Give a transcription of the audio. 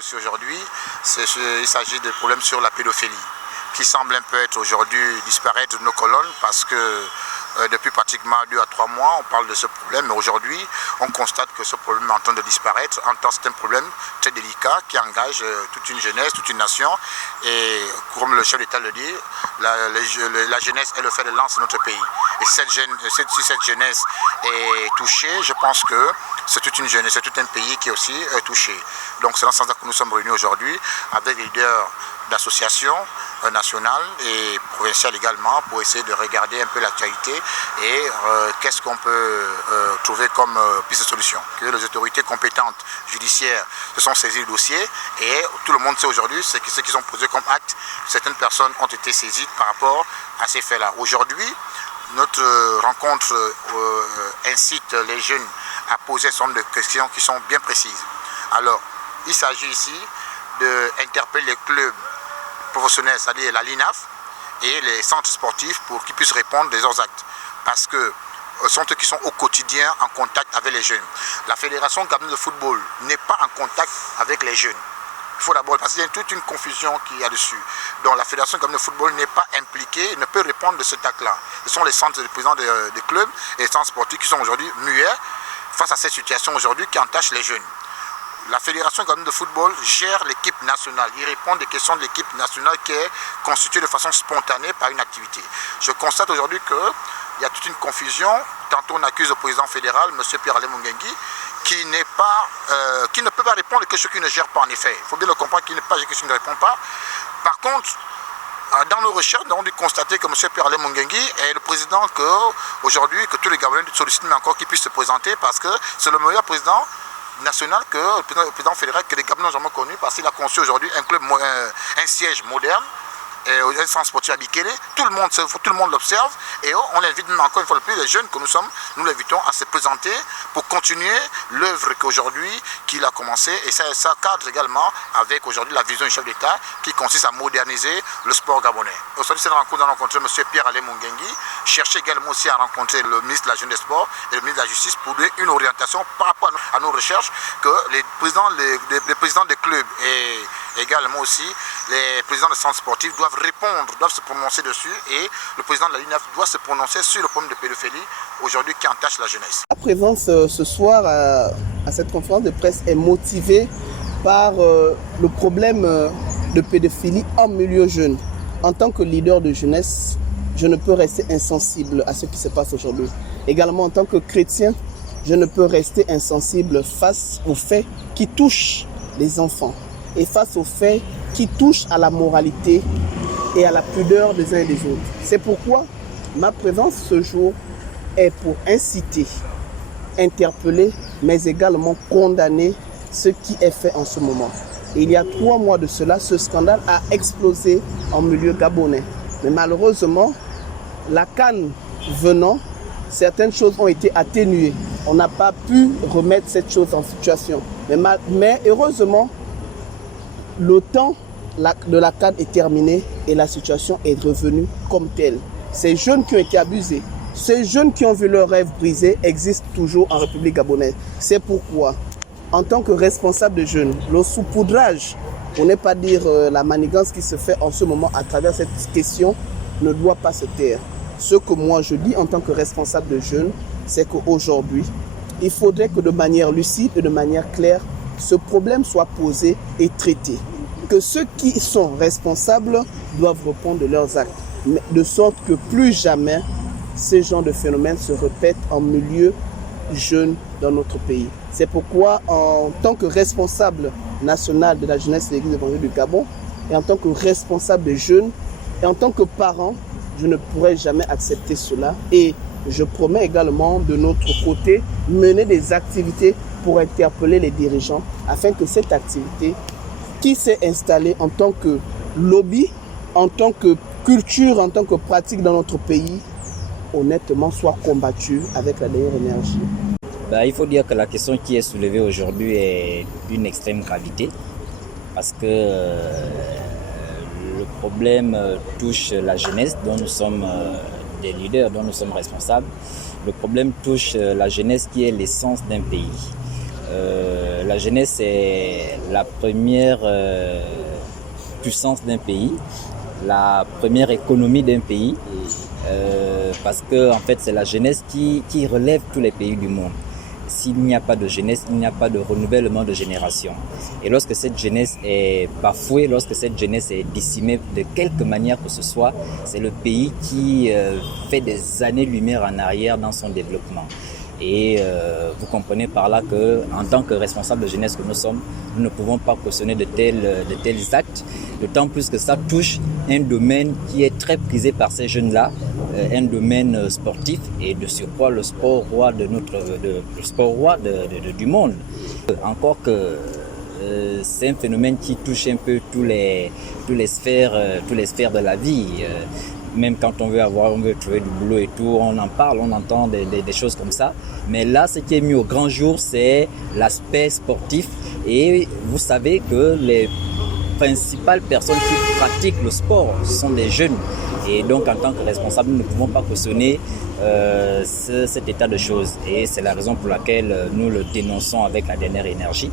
aussi aujourd'hui, il s'agit de problèmes sur la pédophilie, qui semble un peu être aujourd'hui disparaître de nos colonnes parce que depuis pratiquement 2 à 3 mois, on parle de ce problème, mais aujourd'hui, on constate que ce problème est en train de disparaître. En tant que c'est un problème très délicat qui engage toute une jeunesse, toute une nation. Et comme le chef d'État le dit, la jeunesse est le fer de lance de notre pays. Et si cette jeunesse est touchée, je pense que c'est toute une jeunesse, c'est tout un pays qui est aussi touché. Donc c'est dans ce sens que nous sommes réunis aujourd'hui avec les leaders d'associations nationales et provinciales également pour essayer de regarder un peu l'actualité et qu'est-ce qu'on peut trouver comme piste de solution. Que les autorités compétentes judiciaires se sont saisies du dossier et tout le monde sait aujourd'hui ce qu'ils ont posé comme acte. Certaines personnes ont été saisies par rapport à ces faits-là. Aujourd'hui, notre rencontre incite les jeunes à poser un certain nombre de questions qui sont bien précises. Alors, il s'agit ici d'interpeller les clubs professionnels, c'est-à-dire la LINAF et les centres sportifs pour qu'ils puissent répondre des leurs actes. Parce que ce sont eux qui sont au quotidien en contact avec les jeunes. La Fédération gabonaise de football n'est pas en contact avec les jeunes. Il faut d'abord, parce qu'il y a toute une confusion qu'il y a dessus. Donc la Fédération gabonaise de football n'est pas impliquée, ne peut répondre de cet acte-là. Ce sont les centres, les présidents des clubs et les centres sportifs qui sont aujourd'hui muets face à cette situation aujourd'hui qui entache les jeunes. La Fédération gabonaise de football gère l'équipe nationale. Il répond des questions de l'équipe nationale qui est constituée de façon spontanée par une activité. Je constate aujourd'hui qu'il y a toute une confusion. Tantôt on accuse le président fédéral, M. Pierre-Alain Mungengui, qui ne peut pas répondre aux questions qu'il ne gère pas en effet. Il faut bien le comprendre qu'il n'est pas question qu'il ne répond pas. Par contre, dans nos recherches, nous avons dû constater que M. Pierre-Alain Mungengui est le président aujourd'hui que tous les Gabonais sollicitent mais encore qu'il puisse se présenter parce que c'est le meilleur président national que le président fédéral que les Gabonais n'ont jamais connu parce qu'il a conçu aujourd'hui un siège moderne. Un centre sportif à Bikele, tout le monde l'observe et on l'invite même encore une fois de plus les jeunes que nous sommes, nous l'invitons à se présenter pour continuer l'œuvre qu'il a commencé et ça cadre également avec aujourd'hui la vision du chef d'État qui consiste à moderniser le sport gabonais. Aujourd'hui, cette rencontre, nous avons rencontré M. Pierre-Alain Mungengui, chercher également aussi à rencontrer le ministre de la Jeunesse des Sports et le ministre de la Justice pour donner une orientation par rapport à nos recherches que les présidents des clubs et également aussi les présidents des centres sportifs doivent répondre, doivent se prononcer dessus et le président de la LINAF doit se prononcer sur le problème de pédophilie aujourd'hui qui entache la jeunesse. La présence ce soir à cette conférence de presse est motivée par le problème de pédophilie en milieu jeune. En tant que leader de jeunesse, je ne peux rester insensible à ce qui se passe aujourd'hui. Également en tant que chrétien, je ne peux rester insensible face aux faits qui touchent les enfants et face aux faits qui touchent à la moralité et à la pudeur des uns et des autres. C'est pourquoi ma présence ce jour est pour inciter, interpeller, mais également condamner ce qui est fait en ce moment. Et il y a 3 mois de cela, ce scandale a explosé en milieu gabonais. Mais malheureusement, la CAN venant, certaines choses ont été atténuées. On n'a pas pu remettre cette chose en situation. Mais heureusement, le temps de la CAN est terminé et la situation est revenue comme telle. Ces jeunes qui ont été abusés, ces jeunes qui ont vu leurs rêves brisés existent toujours en République gabonaise. C'est pourquoi, en tant que responsable de jeunes, le saupoudrage, pour ne pas dire la manigance qui se fait en ce moment à travers cette question, ne doit pas se taire. Ce que moi je dis en tant que responsable de jeunes, c'est qu'aujourd'hui, il faudrait que de manière lucide et de manière claire, ce problème soit posé et traité. Que ceux qui sont responsables doivent répondre de leurs actes, de sorte que plus jamais ce genre de phénomène se répète en milieu jeune dans notre pays. C'est pourquoi, en tant que responsable national de la jeunesse de l'Église évangélique du Gabon, et en tant que responsable des jeunes, et en tant que parent, je ne pourrai jamais accepter cela. Et je promets également de notre côté mener des activités pour interpeller les dirigeants afin que cette activité qui s'est installée en tant que lobby, en tant que culture, en tant que pratique dans notre pays, honnêtement soit combattue avec la dernière énergie. Il faut dire que la question qui est soulevée aujourd'hui est d'une extrême gravité parce que le problème touche la jeunesse dont nous sommes des leaders, dont nous sommes responsables. Le problème touche la jeunesse qui est l'essence d'un pays. La jeunesse est la première puissance d'un pays, la première économie d'un pays, parce que en fait, c'est la jeunesse qui relève tous les pays du monde. S'il n'y a pas de jeunesse, il n'y a pas de renouvellement de génération. Et lorsque cette jeunesse est bafouée, lorsque cette jeunesse est décimée de quelque manière que ce soit, c'est le pays qui fait des années-lumière en arrière dans son développement. Et vous comprenez par là que, en tant que responsable de jeunesse que nous sommes, nous ne pouvons pas cautionner de tels actes, d'autant plus que ça touche un domaine qui est très prisé par ces jeunes-là, un domaine sportif et de surcroît le sport roi du monde. Encore que c'est un phénomène qui touche un peu tous les sphères de la vie. Même quand on veut trouver du boulot et tout, on en parle, on entend des choses comme ça. Mais là, ce qui est mis au grand jour, c'est l'aspect sportif. Et vous savez que les principales personnes qui pratiquent le sport, ce sont des jeunes. Et donc, en tant que responsable, nous ne pouvons pas cautionner cet état de choses. Et c'est la raison pour laquelle nous le dénonçons avec la dernière énergie.